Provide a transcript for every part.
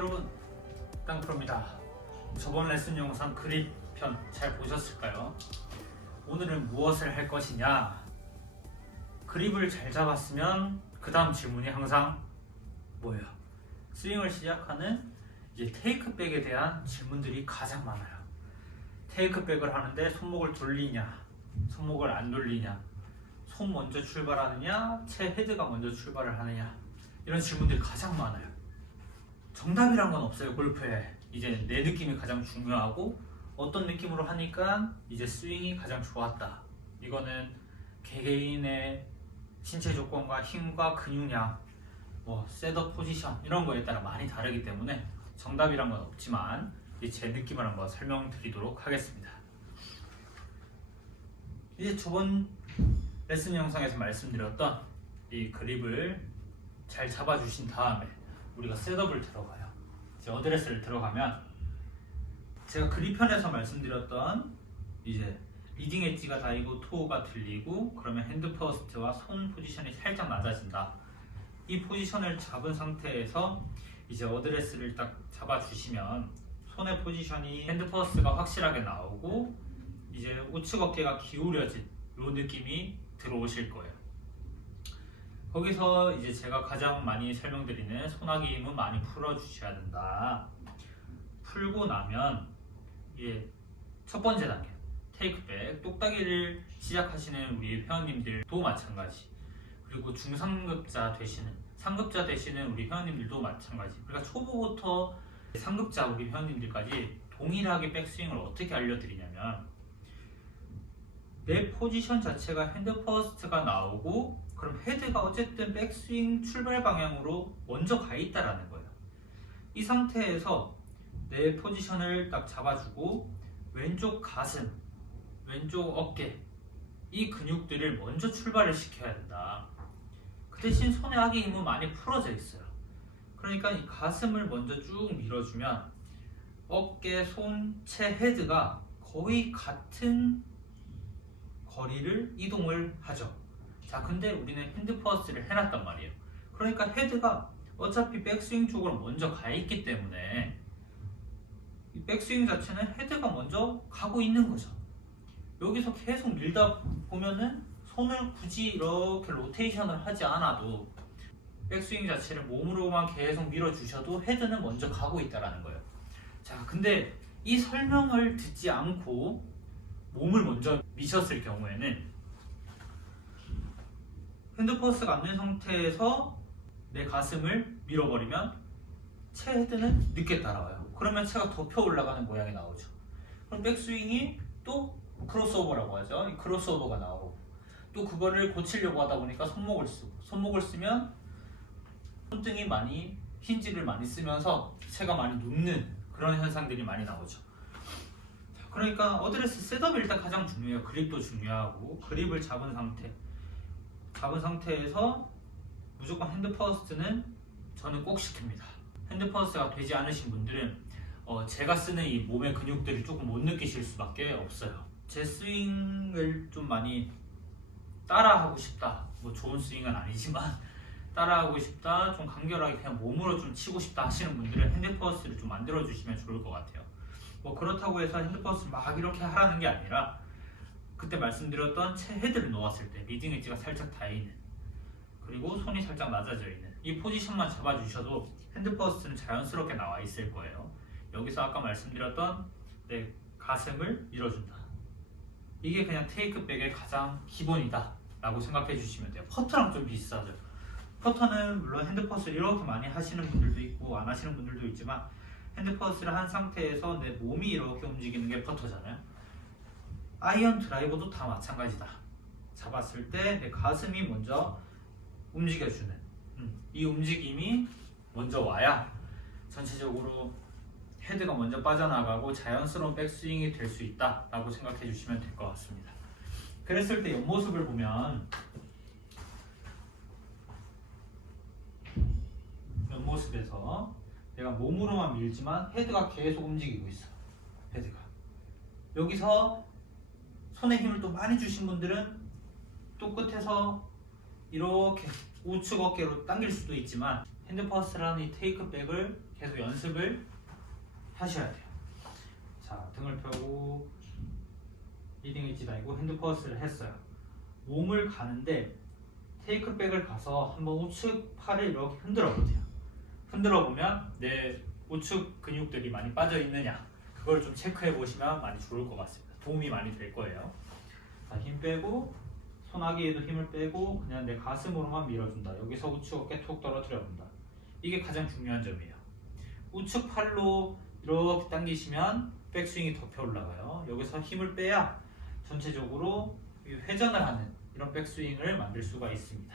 여러분 땅프로입니다 저번 레슨 영상 그립 편 잘 보셨을까요? 오늘은 무엇을 할 것이냐 그립을 잘 잡았으면 그 다음 질문이 항상 뭐예요? 스윙을 시작하는 이제 테이크백에 대한 질문들이 가장 많아요 테이크백을 하는데 손목을 돌리냐 손목을 안 돌리냐 손 먼저 출발하느냐 채 헤드가 먼저 출발을 하느냐 이런 질문들이 가장 많아요 정답이란 건 없어요 골프에. 이제 내 느낌이 가장 중요하고 어떤 느낌으로 하니까 이제 스윙이 가장 좋았다. 이거는 개개인의 신체 조건과 힘과 근육량 뭐 셋업 포지션 이런 거에 따라 많이 다르기 때문에 정답이란 건 없지만 제 느낌을 한번 설명드리도록 하겠습니다. 이제 저번 레슨 영상에서 말씀드렸던 이 그립을 잘 잡아주신 다음에 우리가 셋업을 들어가요. 이제 어드레스를 들어가면 제가 그립편에서 말씀드렸던 이제 리딩 엣지가 닿이고 토우가 들리고 그러면 핸드 퍼스트와 손 포지션이 살짝 낮아진다. 이 포지션을 잡은 상태에서 이제 어드레스를 딱 잡아주시면 손의 포지션이 핸드 퍼스트가 확실하게 나오고 이제 우측 어깨가 기울여진 요 느낌이 들어오실 거예요. 거기서 이제 제가 가장 많이 설명드리는 손아귀 힘은 많이 풀어주셔야 된다. 풀고 나면 이제 첫 번째 단계 테이크백 똑딱이를 시작하시는 우리 회원님들도 마찬가지. 그리고 중상급자 되시는 상급자 되시는 우리 회원님들도 마찬가지. 그러니까 초보부터 상급자 우리 회원님들까지 동일하게 백스윙을 어떻게 알려드리냐면 내 포지션 자체가 핸드 퍼스트가 나오고 그럼 헤드가 어쨌든 백스윙 출발 방향으로 먼저 가 있다라는 거예요. 이 상태에서 내 포지션을 딱 잡아주고 왼쪽 가슴, 왼쪽 어깨 이 근육들을 먼저 출발을 시켜야 된다. 그 대신 손의 악의 힘은 많이 풀어져 있어요. 그러니까 이 가슴을 먼저 쭉 밀어주면 어깨, 손, 채, 헤드가 거의 같은 거리를 이동을 하죠. 자, 근데 우리는 핸드 퍼스트를 해놨단 말이에요. 그러니까 헤드가 어차피 백스윙 쪽으로 먼저 가 있기 때문에 이 백스윙 자체는 헤드가 먼저 가고 있는 거죠. 여기서 계속 밀다 보면은 손을 굳이 이렇게 로테이션을 하지 않아도 백스윙 자체를 몸으로만 계속 밀어주셔도 헤드는 먼저 가고 있다라는 거예요. 자, 근데 이 설명을 듣지 않고 몸을 먼저 미셨을 경우에는 핸드퍼스가 안된 상태에서 내 가슴을 밀어버리면 채 헤드는 늦게 따라와요. 그러면 채가 덮여 올라가는 모양이 나오죠. 그럼 백스윙이 또 크로스오버라고 하죠. 이 크로스오버가 나오고 또 그거를 고치려고 하다 보니까 손목을 쓰고 손목을 쓰면 손등이 많이 힌지를 많이 쓰면서 채가 많이 눕는 그런 현상들이 많이 나오죠. 그러니까 어드레스 셋업이 일단 가장 중요해요. 그립도 중요하고 그립을 잡은 상태 잡은 상태에서 무조건 핸드 퍼스트는 저는 꼭 시킵니다. 핸드 퍼스트가 되지 않으신 분들은 어, 제가 쓰는 이 몸의 근육들을 조금 못 느끼실 수밖에 없어요. 제 스윙을 좀 많이 따라하고 싶다. 뭐 좋은 스윙은 아니지만 따라하고 싶다. 좀 간결하게 그냥 몸으로 좀 치고 싶다 하시는 분들은 핸드 퍼스트를 좀 만들어 주시면 좋을 것 같아요. 뭐 그렇다고 해서 핸드 퍼스트 막 이렇게 하라는 게 아니라 그때 말씀드렸던 채 헤드를 놓았을 때 리딩 엣지가 살짝 닿아 있는 그리고 손이 살짝 낮아져 있는 이 포지션만 잡아주셔도 핸드 퍼스트는 자연스럽게 나와 있을 거예요. 여기서 아까 말씀드렸던 내 가슴을 밀어준다. 이게 그냥 테이크백의 가장 기본이다 라고 생각해 주시면 돼요. 퍼터랑 좀 비슷하죠. 퍼터는 물론 핸드 퍼스를 이렇게 많이 하시는 분들도 있고 안 하시는 분들도 있지만 핸드 퍼스를 한 상태에서 내 몸이 이렇게 움직이는 게 퍼터잖아요. 아이언 드라이버도 다 마찬가지다. 잡았을 때 내 가슴이 먼저 움직여주는 음, 이 움직임이 먼저 와야 전체적으로 헤드가 먼저 빠져나가고 자연스러운 백스윙이 될 수 있다 라고 생각해 주시면 될 것 같습니다. 그랬을 때 옆모습을 보면 옆모습에서 내가 몸으로만 밀지만 헤드가 계속 움직이고 있어. 헤드가 여기서 손에 힘을 또 많이 주신 분들은 또 끝에서 이렇게 우측 어깨로 당길 수도 있지만 핸드퍼스라는 이 테이크백을 계속 연습을 하셔야 돼요. 자, 등을 펴고 리딩 엣지 달고 핸드퍼스를 했어요. 몸을 가는데 테이크백을 가서 한번 우측 팔을 이렇게 흔들어 보세요. 흔들어 보면 내 우측 근육들이 많이 빠져 있느냐 그걸 좀 체크해 보시면 많이 좋을 것 같습니다. 도움이 많이 될 거예요. 자, 힘 빼고 손아귀에도 힘을 빼고 그냥 내 가슴으로만 밀어준다. 여기서 우측 어깨 툭 떨어뜨려 본다. 이게 가장 중요한 점이에요. 우측 팔로 이렇게 당기시면 백스윙이 더펴 올라가요. 여기서 힘을 빼야 전체적으로 이 회전을 하는 이런 백스윙을 만들 수가 있습니다.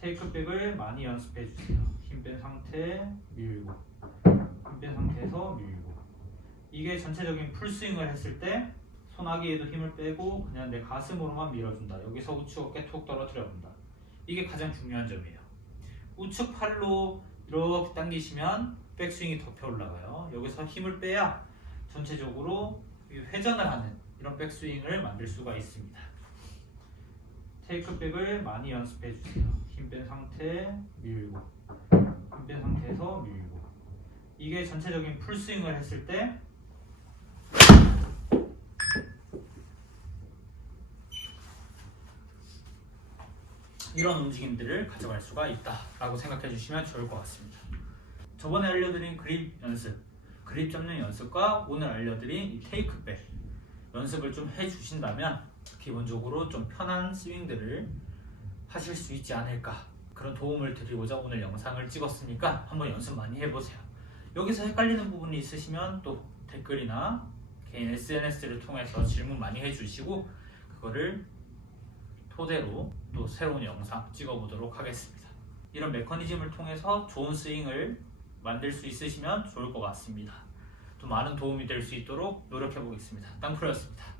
테이크백을 많이 연습해 주세요. 힘 뺀 상태 밀고 힘 뺀 상태에서 밀고 이게 전체적인 풀스윙을 했을 때 손아귀에도 힘을 빼고 그냥 내 가슴으로만 밀어준다. 여기서 우측 어깨 툭 떨어뜨려 본다. 이게 가장 중요한 점이에요. 우측 팔로 이렇게 당기시면 백스윙이 더펴 올라가요. 여기서 힘을 빼야 전체적으로 이 회전을 하는 이런 백스윙을 만들 수가 있습니다. 테이크백을 많이 연습해 주세요. 힘 뺀 상태 밀고 힘 뺀 상태에서 밀고 이게 전체적인 풀스윙을 했을 때 이런 움직임들을 가져갈 수가 있다 라고 생각해 주시면 좋을 것 같습니다. 저번에 알려드린 그립 연습, 그립 잡는 연습과 오늘 알려드린 이 테이크백 연습을 좀 해 주신다면 기본적으로 좀 편한 스윙들을 하실 수 있지 않을까 그런 도움을 드리고자 오늘 영상을 찍었으니까 한번 연습 많이 해보세요. 여기서 헷갈리는 부분이 있으시면 또 댓글이나 개인 SNS를 통해서 질문 많이 해주시고 그거를 토대로 또 새로운 영상 찍어보도록 하겠습니다. 이런 메커니즘을 통해서 좋은 스윙을 만들 수 있으시면 좋을 것 같습니다. 또 많은 도움이 될 수 있도록 노력해 보겠습니다. 땅프로였습니다.